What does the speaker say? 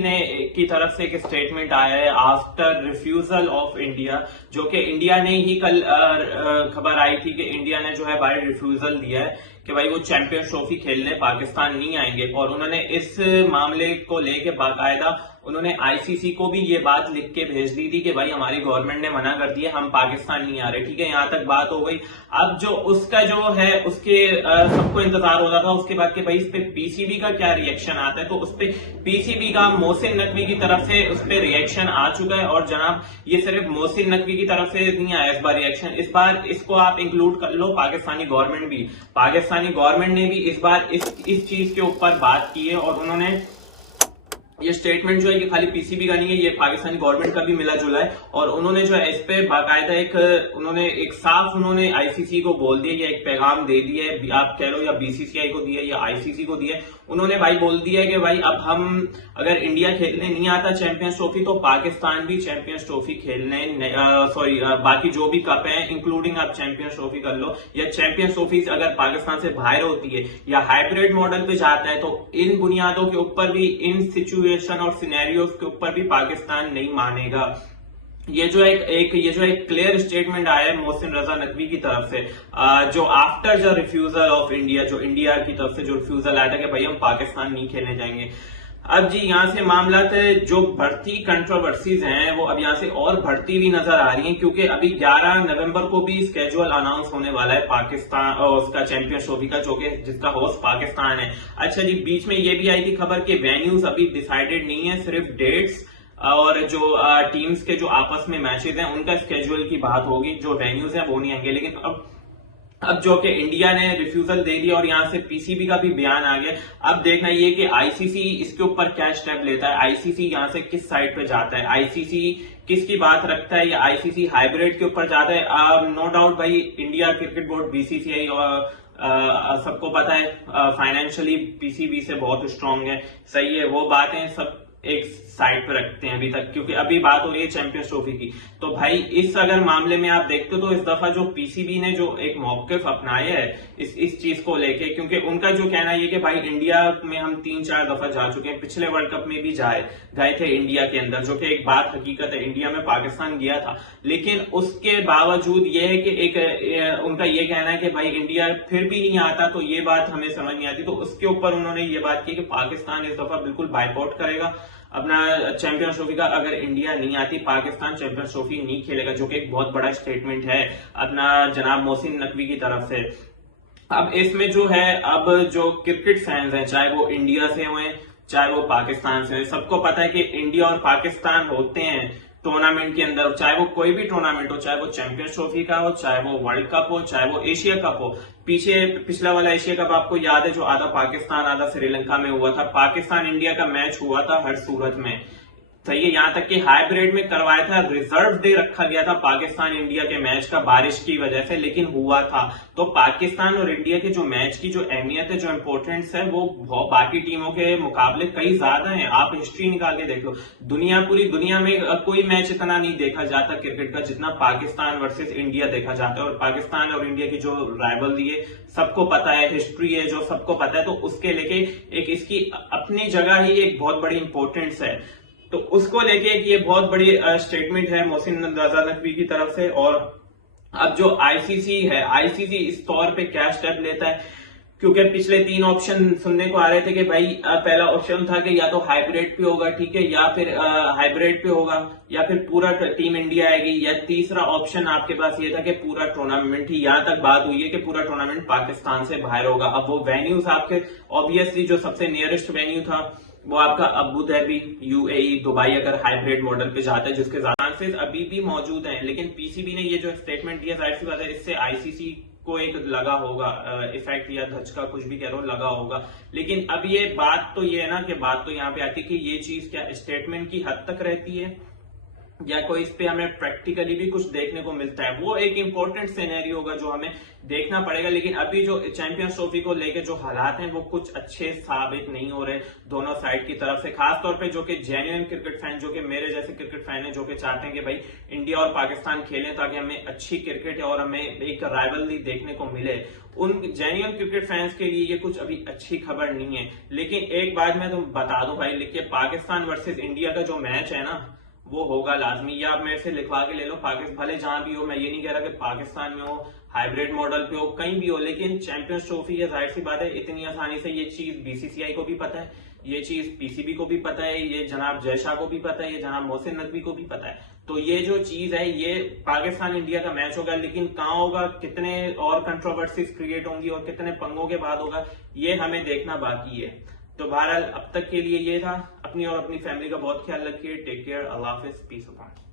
ने की तरफ से एक स्टेटमेंट आया है आफ्टर रिफ्यूजल ऑफ इंडिया, जो कि इंडिया ने ही कल खबर आई थी कि इंडिया ने जो है बाय रिफ्यूजल दिया है कि भाई वो चैंपियंस ट्रॉफी खेलने पाकिस्तान नहीं आएंगे। और उन्होंने इस मामले को लेके बाकायदा उन्होंने आईसीसी को भी ये बात लिख के भेज दी थी कि भाई हमारी गवर्नमेंट ने मना कर दिया, हम पाकिस्तान नहीं आ रहे। ठीक है, यहां तक बात हो गई। अब जो उसका जो है उसके सबको इंतजार हो रहा था उसके बाद कि भाई इस पे पीसीबी का क्या रिएक्शन आता है। तो उस पे पीसीबी का मोहसिन नकवी की तरफ से उस पे रिएक्शन आ चुका है। और जनाब ये सिर्फ मोहसिन नकवी की तरफ से नहीं आया इस बार रिएक्शन, इस बार इसको आप इंक्लूड कर लो पाकिस्तानी गवर्नमेंट ने भी इस बार इस चीज के ऊपर बात की है। और उन्होंने ये स्टेटमेंट जो है कि खाली पीसीबी का नहीं है, ये पाकिस्तानी गवर्नमेंट का भी मिला जुला है। और उन्होंने जो है इस पे बाकायदा एक साफ उन्होंने आईसीसी को बोल दिया या एक पैगाम दे दिया है, आप कह लो या बीसीसीआई को दिया या आईसीसी को दिया। उन्होंने भाई बोल दिया है कि भाई अब हम अगर इंडिया खेलने नहीं आता चैंपियंस ट्रॉफी तो पाकिस्तान भी चैंपियंस ट्रॉफी खेलने बाकी जो भी कप है इंक्लूडिंग आप चैंपियंस ट्रॉफी कर लो या चैंपियंस ट्रॉफी अगर पाकिस्तान से बाहर होती है या हाइब्रिड मॉडल पे जाता है तो इन बुनियादों के ऊपर भी, इन सिचुएशन और सिनेरियोज के ऊपर भी पाकिस्तान नहीं मानेगा। ये जो एक क्लियर स्टेटमेंट आया है मोहसिन रजा नकवी की तरफ से, जो after the refusal of India, जो इंडिया की तरफ से जो रिफ्यूजल आया था कि भाई हम पाकिस्तान नहीं खेलने जाएंगे। अब जी यहाँ से मामला जो बढ़ती कंट्रोवर्सीज हैं वो अब यहाँ से और बढ़ती हुई नजर आ रही हैं, क्योंकि अभी 11 नवंबर को भी स्केड्यूल अनाउंस होने वाला है पाकिस्तान और उसका चैंपियंस ट्रॉफी का, जो कि जिसका होस्ट पाकिस्तान है। अच्छा जी, बीच में ये भी आई थी खबर कि वेन्यूज अभी डिसाइडेड नहीं है, सिर्फ डेट्स और जो टीम्स के जो आपस में मैचेस हैं उनका स्केड्यूल की बात होगी, जो वेन्यूज हैं वो नहीं आएंगे। लेकिन अब जो कि इंडिया ने रिफ्यूजल दे दिया और यहां से पीसीबी का भी बयान आ गया। अब देखना ये कि आईसीसी इसके ऊपर क्या स्टेप लेता है, आईसीसी यहां से किस साइड पे जाता है, आईसीसी किसकी बात रखता है या आईसीसी हाइब्रिड के ऊपर जाता है। नो डाउट भाई इंडिया क्रिकेट बोर्ड बीसीसीआई और सबको पता है फाइनेंशियली पीसीबी से बहुत स्ट्रांग है, सही है, वो बातें सब एक साइड पे रखते हैं अभी तक, क्योंकि अभी बात हो रही है चैंपियंस ट्रॉफी की। तो भाई इस अगर मामले में आप देखते हो तो इस दफा जो पीसीबी ने जो एक मौकिफ अपनाया है इस चीज को लेके, क्योंकि उनका जो कहना है कि भाई इंडिया में हम 3-4 दफा जा चुके हैं, पिछले वर्ल्ड कप में भी गए थे इंडिया के अंदर, जो कि एक बात हकीकत है, इंडिया में पाकिस्तान गया था। लेकिन उसके बावजूद ये है कि एक उनका ये कहना है कि भाई इंडिया फिर भी नहीं आता, तो ये बात हमें समझ नहीं आती। तो उसके ऊपर उन्होंने ये बात की कि पाकिस्तान इस दफा बिल्कुल बाइकआउट करेगा अपना चैंपियंस ट्रॉफी का, अगर इंडिया नहीं आती पाकिस्तान चैंपियंस ट्रॉफी नहीं खेलेगा, जो कि एक बहुत बड़ा स्टेटमेंट है अपना जनाब मोहसिन नकवी की तरफ से। अब इसमें जो है, अब जो क्रिकेट फैंस हैं चाहे वो इंडिया से हुए चाहे वो पाकिस्तान से हुए, सबको पता है कि इंडिया और पाकिस्तान होते हैं टूर्नामेंट के अंदर, चाहे वो कोई भी टूर्नामेंट हो, चाहे वो चैंपियंस ट्रॉफी का हो, चाहे वो वर्ल्ड कप हो, चाहे वो एशिया कप हो। पिछला वाला एशिया कप आपको याद है, जो आधा पाकिस्तान आधा श्रीलंका में हुआ था, पाकिस्तान इंडिया का मैच हुआ था हर सूरत में, सही है, यहां तक कि हाइब्रिड में करवाया था, रिजर्व डे रखा गया था पाकिस्तान इंडिया के मैच का बारिश की वजह से, लेकिन हुआ था। तो पाकिस्तान और इंडिया के जो मैच की जो अहमियत है, जो इंपोर्टेंस है, वो बाकी टीमों के मुकाबले कई ज्यादा है। आप हिस्ट्री निकाल के देख लो, पूरी दुनिया में कोई मैच इतना नहीं देखा जाता क्रिकेट का जितना पाकिस्तान वर्सेस इंडिया देखा जाता है। और पाकिस्तान और इंडिया की जो राइवलरी है सबको पता है, हिस्ट्री है जो सबको पता है, तो उसके लेके एक इसकी अपनी जगह ही एक बहुत बड़ी इंपोर्टेंस है। तो उसको लेके एक ये बहुत बड़ी स्टेटमेंट है मोहसिन रजा नकवी की तरफ से। और अब जो आईसीसी है, आईसीसी इस तौर पे क्या स्टेप लेता है, क्योंकि पिछले 3 ऑप्शन सुनने को आ रहे थे कि भाई पहला ऑप्शन था कि या तो हाइब्रिड पे होगा, ठीक है, या फिर हाइब्रिड पे होगा, या फिर पूरा टीम इंडिया आएगी, या तीसरा ऑप्शन आपके पास ये था कि पूरा टूर्नामेंट ही, यहां तक बात हुई है कि पूरा टूर्नामेंट पाकिस्तान से बाहर होगा। अब वो वेन्यूज आपके ऑब्वियसली जो सबसे नियरेस्ट वेन्यू था वो आपका अबू धाबी, यूएई, दुबई अगर हाइब्रिड मॉडल पे जाता है, जिसके चांसेस अभी भी मौजूद हैं। लेकिन पीसीबी ने ये जो स्टेटमेंट दिया, जाहिर सी बात है इससे आईसीसी को एक लगा होगा इफेक्ट या धचका, कुछ भी कह रहा हो, लगा होगा। लेकिन अब ये बात तो ये है ना कि बात तो यहाँ पे आती है कि ये चीज क्या स्टेटमेंट की हद तक रहती है या कोई इस पे हमें प्रैक्टिकली भी कुछ देखने को मिलता है, वो एक इंपॉर्टेंट सिनेरियो होगा जो हमें देखना पड़ेगा। लेकिन अभी जो चैंपियंस ट्रॉफी को लेके जो हालात हैं वो कुछ अच्छे साबित नहीं हो रहे दोनों साइड की तरफ से, खासतौर पे जो कि जेन्युइन क्रिकेट फैन, जो कि मेरे जैसे क्रिकेट फैन है, जो कि चाहते हैं कि भाई इंडिया और पाकिस्तान खेलें ताकि हमें अच्छी क्रिकेट और हमें एक राइवलरी देखने को मिले, उन जेन्युइन क्रिकेट फैंस के लिए ये कुछ अभी अच्छी खबर नहीं है। लेकिन एक बात मैं तुम बता दूं भाई, देखिए पाकिस्तान वर्सेज इंडिया का जो मैच है ना वो होगा लाजमी, या आप मेरे से लिखवा के ले लो, पाकिस्तान भले जहां भी हो, मैं ये नहीं कह रहा कि पाकिस्तान में हो, हाइब्रिड मॉडल पे हो, कहीं भी हो, लेकिन चैंपियंस ट्रॉफी है, जाहिर सी बात है इतनी आसानी से ये चीज बीसीसीआई को भी पता है, ये चीज पीसीबी को भी पता है, ये जनाब जयशाह को भी पता है, ये जनाब मोहसिन नकवी को भी पता है। तो ये जो चीज है ये पाकिस्तान इंडिया का मैच होगा, लेकिन कहाँ होगा, कितने और कंट्रोवर्सीज क्रिएट होंगी और कितने पंगों के बाद होगा, ये हमें देखना बाकी है। तो बहरहाल अब तक के लिए ये था। अपनी और अपनी फैमिली का बहुत ख्याल रखिए। Take care. अल्लाह हाफिज। Peace of mind.